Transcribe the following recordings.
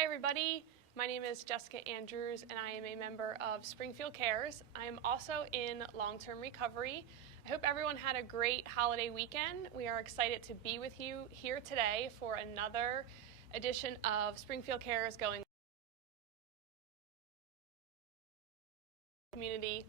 Hi everybody, my name is Jessica Andrews and I am a member of Springfield Cares. I am also in long-term recovery. I hope everyone had a great holiday weekend. We are excited to be with you here today for another edition of Springfield Cares going community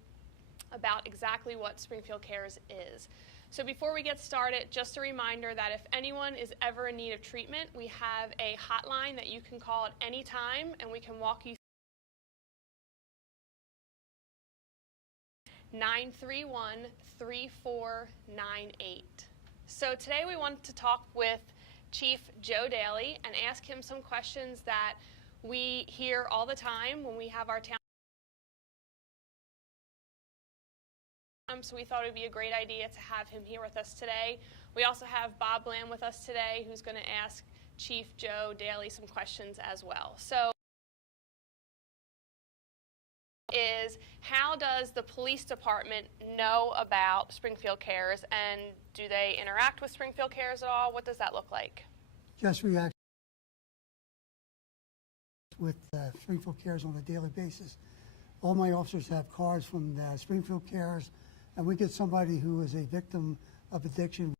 about exactly what Springfield Cares is. So before we get started, just a reminder that if anyone is ever in need of treatment, we have a hotline that you can call at any time and we can walk you through 931-3498. So today we want to talk with Chief Joe Daly and ask him some questions that we hear all the time when we have our town. So we thought it would be a great idea to have him here with us today. We also have Bob Lamb with us today, who's going to ask Chief Joe Daly some questions as well. So, how does the police department know about Springfield Cares, and do they interact with Springfield Cares at all? What does that look like? Just react with Springfield Cares on a daily basis. All my officers have cards from Springfield Cares, and we get somebody who is a victim of addiction,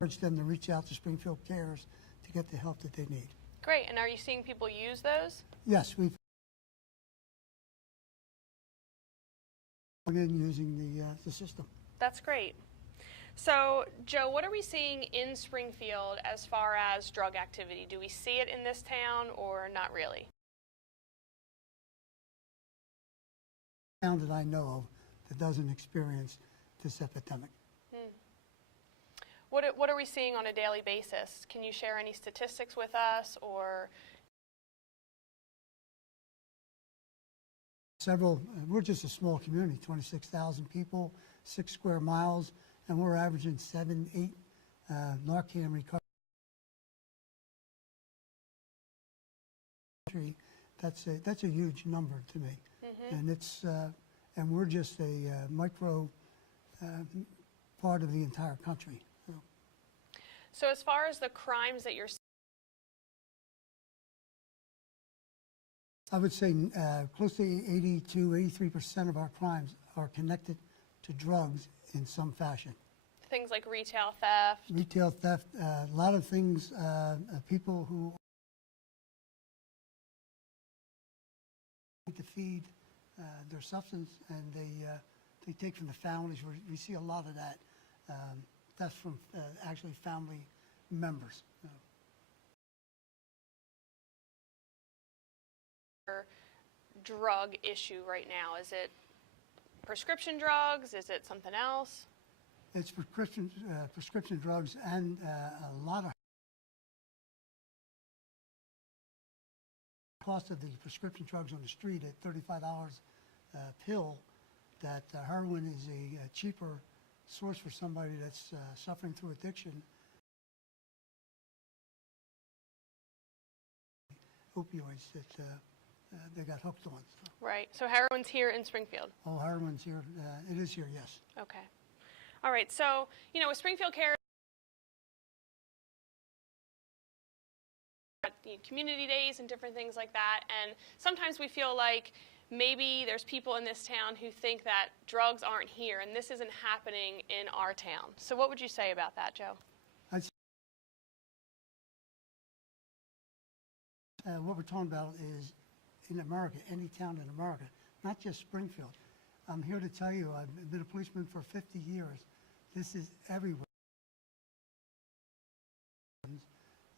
urge them to reach out to Springfield Cares to get the help that they need. Great, and are you seeing people use those? Yes, we've been using the system. That's great. So, Joe, what are we seeing in Springfield as far as drug activity? Do we see it in this town or not really? Town that I know of that doesn't experience this epidemic. What are we seeing on a daily basis? Can you share any statistics with us, or? We're just a small community, 26,000 people, 6 square miles, and we're averaging 7, 8 Narcan recovery. That's a huge number to me. And and we're just a micro part of the entire country. So as far as the crimes that you're seeing, I would say close to 83% of our crimes are connected to drugs in some fashion. Things like retail theft. Retail theft, a lot of things, people who to feed their substance, and they take from the families. We see a lot of that. That's from actually family members. Drug issue right now? Is it prescription drugs? Is it something else? It's prescription drugs, and a lot of cost of the prescription drugs on the street at $35 a pill. That heroin is a cheaper source for somebody that's suffering through addiction. Opioids that they got hooked on. So. Right. So heroin's here in Springfield. Oh, heroin's here. It is here, yes. Okay. All right. So, with Springfield Cares, community days and different things like that, and sometimes we feel like maybe there's people in this town who think that drugs aren't here and this isn't happening in our town. So what would you say about that, Joe? What we're talking about is in America, any town in America, not just Springfield. I'm here to tell you, I've been a policeman for 50 years. This is everywhere.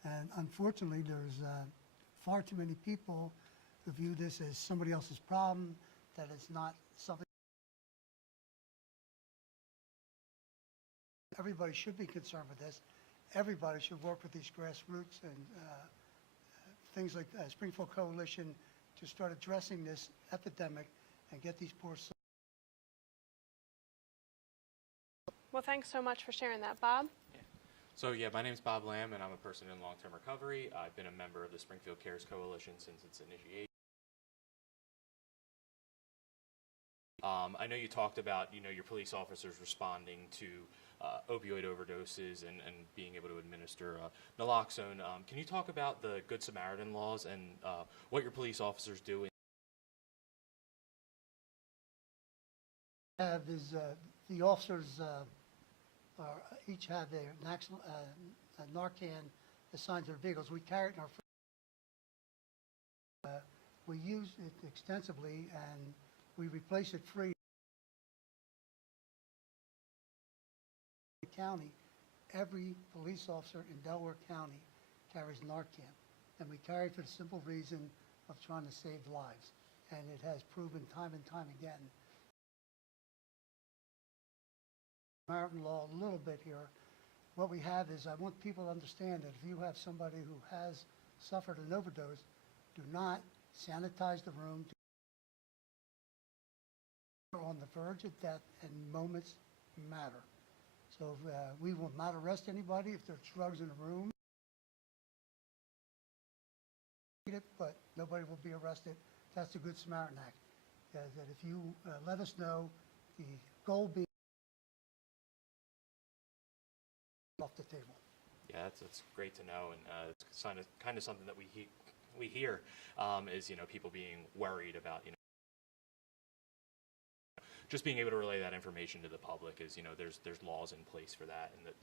And unfortunately, there's far too many people who view this as somebody else's problem, that it's not something. Everybody should be concerned with this. Everybody should work with these grassroots and things like Springfield Coalition to start addressing this epidemic and get these poor souls. Well, thanks so much for sharing that, Bob. So my name's Bob Lamb, and I'm a person in long-term recovery. I've been a member of the Springfield Cares Coalition since its initiation. I know you talked about, your police officers responding to opioid overdoses and being able to administer naloxone. Can you talk about the Good Samaritan laws and what your police officers do? Have is the officers each have their Narcan assigned to their vehicles. We carry it in our. We use it extensively, and we replace it free. County, every police officer in Delaware County carries Narcan, and we carry it for the simple reason of trying to save lives, and it has proven time and time again. Samaritan law a little bit here. What we have is, I want people to understand that if you have somebody who has suffered an overdose, do not sanitize the room. We're on the verge of death, and moments matter. So we will not arrest anybody if there's drugs in the room, but nobody will be arrested. That's the Good Samaritan Act. That if you let us know, the goal being off the table. Yeah, that's great to know, and it's kind of something that we hear is people being worried about just being able to relay that information to the public is there's laws in place for that, and that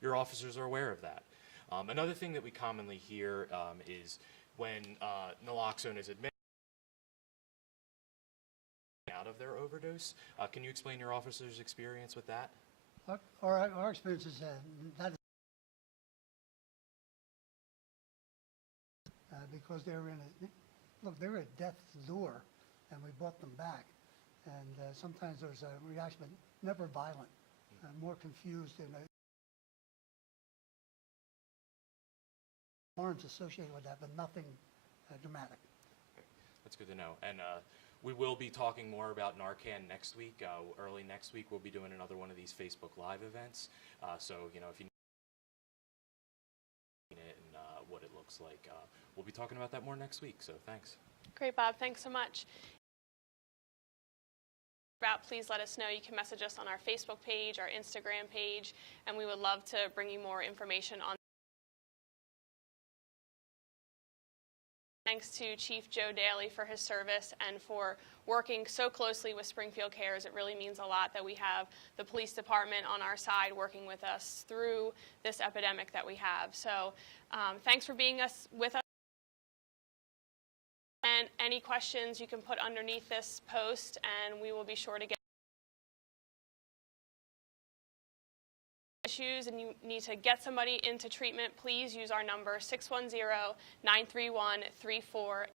your officers are aware of that. Another thing that we commonly hear is when naloxone is administered out of their overdose. Can you explain your officers' experience with that? Our experience is that because they were they were at death's door, and we brought them back. And sometimes there's a reaction, but never violent, more confused, and harms associated with that, but nothing dramatic. Okay. That's good to know. And we will be talking more about Narcan next week. Early next week, we'll be doing another one of these Facebook Live events. So, if you know it and what it looks like, we'll be talking about that more next week. So, thanks. Great, Bob. Thanks so much. Please let us know. You can message us on our Facebook page, our Instagram page, and we would love to bring you more information on. Thanks to Chief Joe Daly for his service and for working so closely with Springfield Cares. It really means a lot that we have the police department on our side working with us through this epidemic that we have. So thanks for being with us. And any questions you can put underneath this post, and we will be sure to get issues, and you need to get somebody into treatment. Please use our number 610-931-34